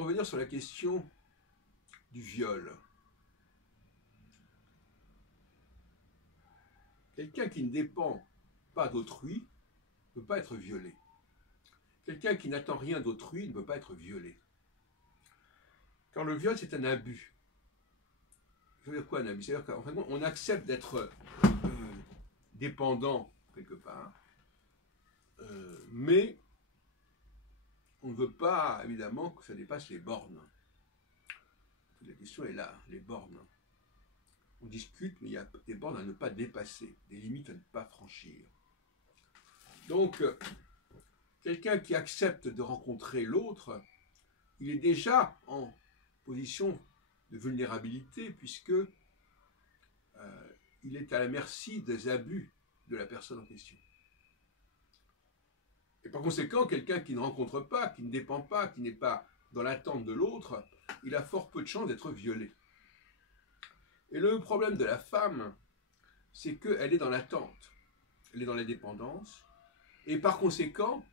revenir sur la question du viol. Quelqu'un qui ne dépend pas d'autrui ne peut pas être violé. Quelqu'un qui n'attend rien d'autrui ne peut pas être violé. Car le viol, c'est un abus. Ça veut dire quoi un abus? C'est-à-dire qu'en fait, on accepte d'être dépendant quelque part, mais on ne veut pas, évidemment, que ça dépasse les bornes. La question est là, les bornes. On discute, mais il y a des bornes à ne pas dépasser, des limites à ne pas franchir. Donc, quelqu'un qui accepte de rencontrer l'autre, il est déjà en position de vulnérabilité, puisque il est à la merci des abus de la personne en question. Et par conséquent, quelqu'un qui ne rencontre pas, qui ne dépend pas, qui n'est pas dans l'attente de l'autre, il a fort peu de chances d'être violé. Et le problème de la femme, c'est qu'elle est dans l'attente, elle est dans la dépendance, et par conséquent,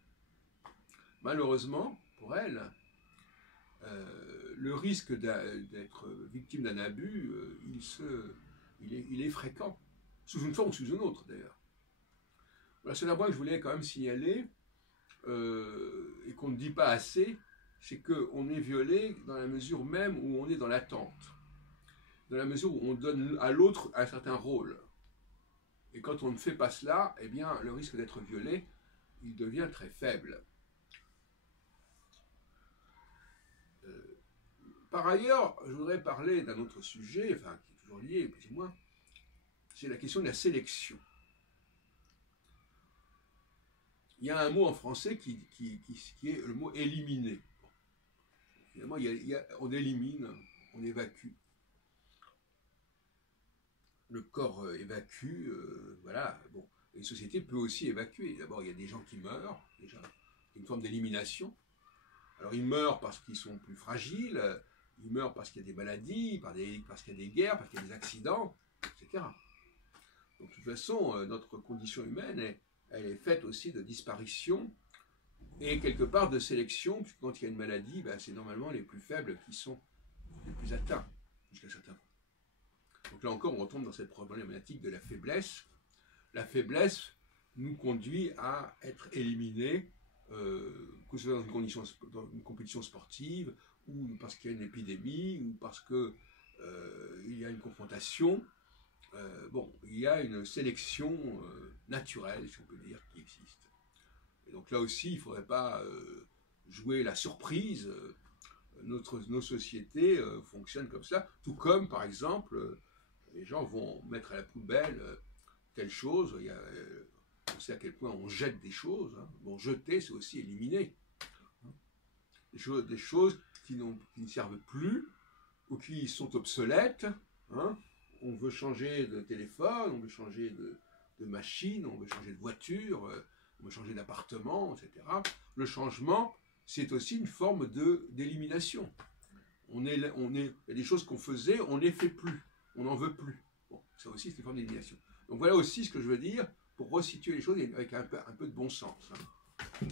malheureusement, pour elle, le risque d'être victime d'un abus, il est fréquent, sous une forme ou sous une autre d'ailleurs. Voilà, c'est un point que je voulais quand même signaler, et qu'on ne dit pas assez, c'est qu'on est violé dans la mesure même où on est dans l'attente, dans la mesure où on donne à l'autre un certain rôle. Et quand on ne fait pas cela, eh bien, le risque d'être violé, il devient très faible. Par ailleurs, je voudrais parler d'un autre sujet, enfin, qui est toujours lié, plus ou moins, c'est la question de la sélection. Il y a un mot en français qui est le mot éliminer. Finalement, on élimine, on évacue. Le corps évacue, voilà. Bon, une société peut aussi évacuer. D'abord, il y a des gens qui meurent, déjà, une forme d'élimination. Alors, ils meurent parce qu'ils sont plus fragiles, ils meurent parce qu'il y a des maladies, parce qu'il y a des guerres, parce qu'il y a des accidents, etc. Donc, de toute façon, notre condition humaine, elle est faite aussi de disparition et quelque part de sélection, puisque quand il y a une maladie, ben, c'est normalement les plus faibles qui sont les plus atteints, jusqu'à certains points. Donc là encore, on retombe dans cette problématique de la faiblesse. La faiblesse nous conduit à être éliminés, que ce soit dans une compétition sportive, ou parce qu'il y a une épidémie, ou parce qu'il y a une confrontation. Bon, il y a une sélection naturelle, si on peut dire, qui existe. Et donc là aussi, il ne faudrait pas jouer la surprise. Nos sociétés fonctionnent comme ça, tout comme, par exemple, les gens vont mettre à la poubelle telle chose. On sait à quel point on jette des choses. Hein. Bon, jeter, c'est aussi éliminer. Hein. Des choses qui ne servent plus ou qui sont obsolètes. Hein. On veut changer de téléphone, on veut changer de machine, on veut changer de voiture, on veut changer d'appartement, etc. Le changement, c'est aussi une forme d'élimination. Il y a des choses qu'on faisait, on ne les fait plus, on n'en veut plus. Bon, ça aussi, c'est une forme d'élimination. Donc voilà aussi ce que je veux dire pour resituer les choses avec un peu de bon sens. Hein.